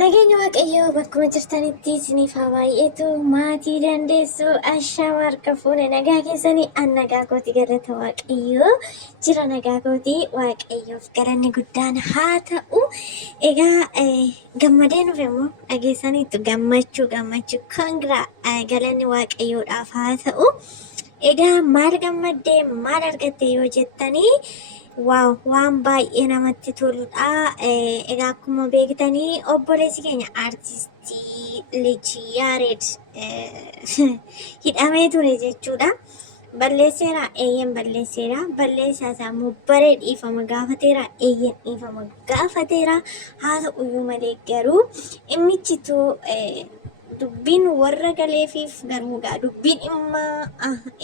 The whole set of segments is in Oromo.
Nageenya Waaqayyoo bakkuma jirtanitti isiniif haa baay'eetu maatii dandeessu ashaama harka fuune nagaa keessanii an nagaa kooti galata Waaqayyoo jira nagaa kooti Waaqayyoof galanni guddaan haa ta'u. Egaa gammadee nuuf immoo dhageessaniitu gammachuu kongiraa galanni Waaqayyoodhaaf haa ta'u. Egaa maal gammaddee maal argatte yoo jettanii waaw waan baay'ee namatti toludha. Egaa akkuma beektanii obboleessi keenya aartistii Lichii Yaareed hidhamee ture jechuudha. Balleesseera eeyyen balleesseera. Balleessaa isaa immoo baree dhiifama gaafateera eeyyen dhiifama gaafateera. Haa ta'uyyuu malee garuu dhimmichitu dubbiin warra galeefiif garuu gaa dubbiin dhimma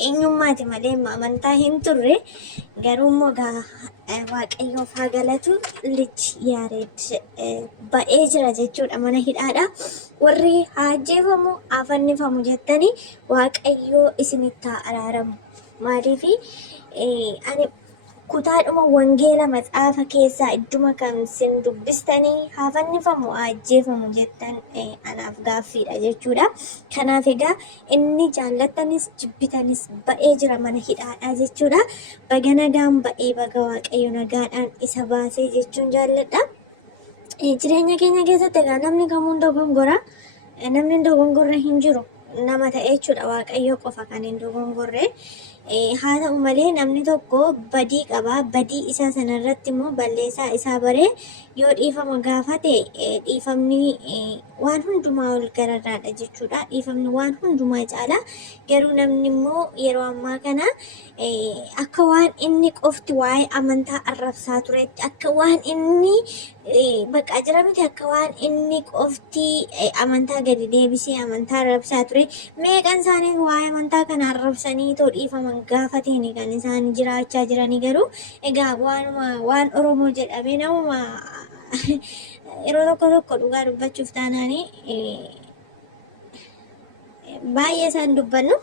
eenyummaati malee amantaa hin turre garuu immoo gaa Waaqayyoof haa galatu Lichii Yaareed ba'ee jira jechuudha mana hidhaadha. Warri haa ajjeefamu haa fannifamu jettanii Waaqayyoo isinitti haa araaramu. Maaliifi ani kutaadhuma wangeela maxaafa keessaa idduma kam sin dubbistanii haa fannifamu haa ajjeefamu jettan anaaf gaaffiidha jechuudha. Kanaaf egaa inni jaallattanis jibbitanis ba'ee jira mana hidhaadhaa jechuudha. Baga nagaan ba'ee baga Waaqayyo nagaadhaan isa baasee jechuun jaalladha. Jireenya keenya keessatti egaa namni kamuu dogongora. Namni dogongorre hin jiru. Nama ta'e jechuudha Waaqayyo qofa kan hin dogongorre. Haa ta'u malee namni tokko badii qaba. Badii isaa sanarratti immoo balleessaa isaa baree yoo dhiifama gaafate dhiifamni waan hundumaa ol gararraadha jechuudha. Dhiifamni waan hundumaa caala. Garuu namni immoo yeroo ammaa kana akka waan inni qofti waa'ee amantaa arrabsaa turetti akka waan inni bakka jira miti akka waan inni qofti amantaa gadi deebisee amantaa arrabsaa ture. Meeqan isaanii waa'ee amantaa kana arrabsanii too dhiifaman gaafatanii kan isaan jiraachaa jiranii garuu egaa waan Oromoo jedhamee namuma yeroo tokko dhugaa dubbachuuf taanaanii baay'ee isaan dubbannu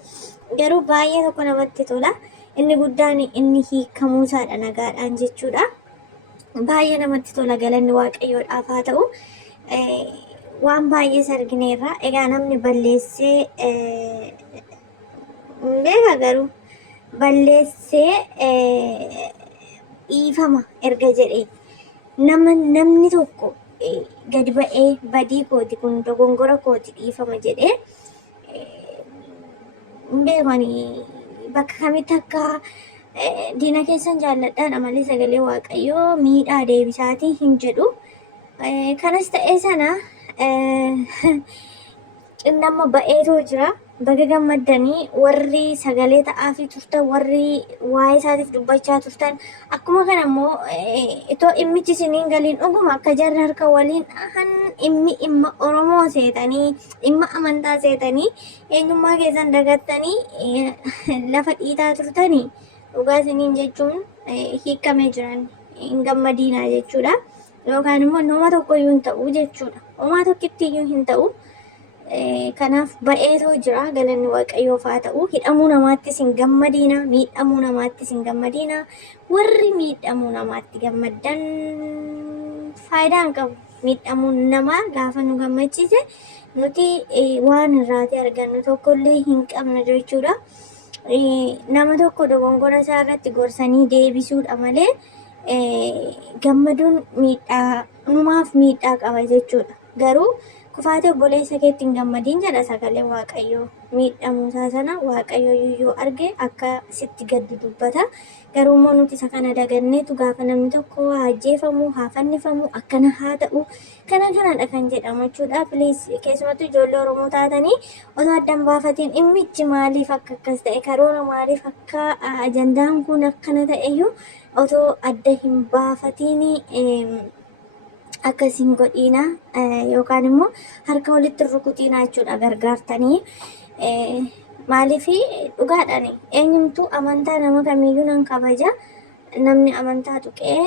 garuu baay'ee tokko namatti tola. Inni guddaan inni hiikamuusaadha nagaadhaan jechuudha. Baay'ee namatti tola galanni Waaqayyoodhaaf haa ta'u. Waan baay'ee sargineerra egaa namni balleessee beeka garuu balleessee dhiifama erga jedhee namni tokko gadi ba'ee badii kooti kun dogongora kooti dhiifama jedhee beekanii bakka kamitti akka diina keessan jaalladhaadha malee sagalee Waaqayyoo miidhaa deebisaatii hin jedhu. Kanas ta'ee sana nama ba'eetoo jira. Baga gammaddanii warri sagalee ta'aafii turtan warri waa'ee isaatiif dubbachaa turtan akkuma kana immoo itoo dhimmichi isiniin galiin dhuguma akka jarri harka waliin dhahan dhimma Oromoo seetanii dhimma amantaa seetanii eenyummaa keessan dagattanii lafa dhiitaa turtanii dhugaa isiniin jechuun hiikamee jiran hin gammadiinaa jechuudha. Yookaan immoo nama tokkoyyuu hin ta'u jechuudha. Homaa tokkittiyyuu hin ta'u. Kanaaf ba'eetoo jira galanni Waaqayyoof haa ta'u. Hidhamuu namaattis hin gammadiina, miidhamuu namaattis hin gammadiina. Warri miidhamuu namaatti gammaddan faayidaa hin qabu. Miidhamuun namaa gaafa nu gammachiise nuti waan irraati argannu tokkollee hin qabna jechuudha. Nama tokko dogongora isaa irratti gorsanii deebisuudha malee gammaduun numaaf miidhaa qaba jechuudha. Garuu kufaatee obboleessa keetti hin gammadiin jedha sagalee Waaqayyoo. Miidhamuusaa sana Waaqayyo yoo arge akka sitti gaddu dubbata. Garuu immoo nuti isa kana daganneetu gaafa namni tokko haa ajjeefamu haa fannifamu akkana haa ta'u kanadha kan jedhamu jechuudha. Please keessumattuu ijoollee Oromoo taatanii osoo addan baafatiin dhimmichi maaliif akka akkas ta'e karoora maaliif akka ajandaan kun akkana ta'eyyuu otoo adda hin baafatiin akkasiin godhiina yookaan immoo harka walitti rukutiina jechuudha gargaartanii. Maaliif dhugaadhaan eenyumtuu amantaa nama kamiyyuu nan kabaja. Namni amantaa tuqee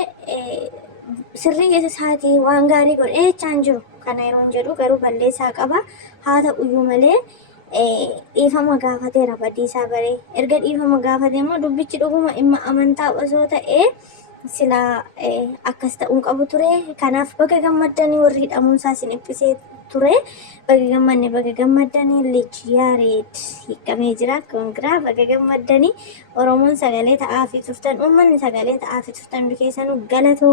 sirrii keessa isaatii waan gaarii godhee jechaan jiru. Kana yeroo jedhu garuu balleessaa qaba. Haa ta'uyyuu malee dhiifama gaafateera badii isaa baree. Erga dhiifama gaafatee immoo dubbichi dhuguma dhimma amantaa osoo ta'ee sila akkas ta'uun qabu ture. Kanaaf baga gammaddanii warri hidhamuun isaa isin dhiphisee ture. Baga gammanne baga gammaddanii Liji Yaareed hiikamee jira. Kongiraa baga gammaddanii Oromoon sagalee ta'aa fi turtan uummanni sagalee ta'aa fi turtan bikeessanuu galatoo.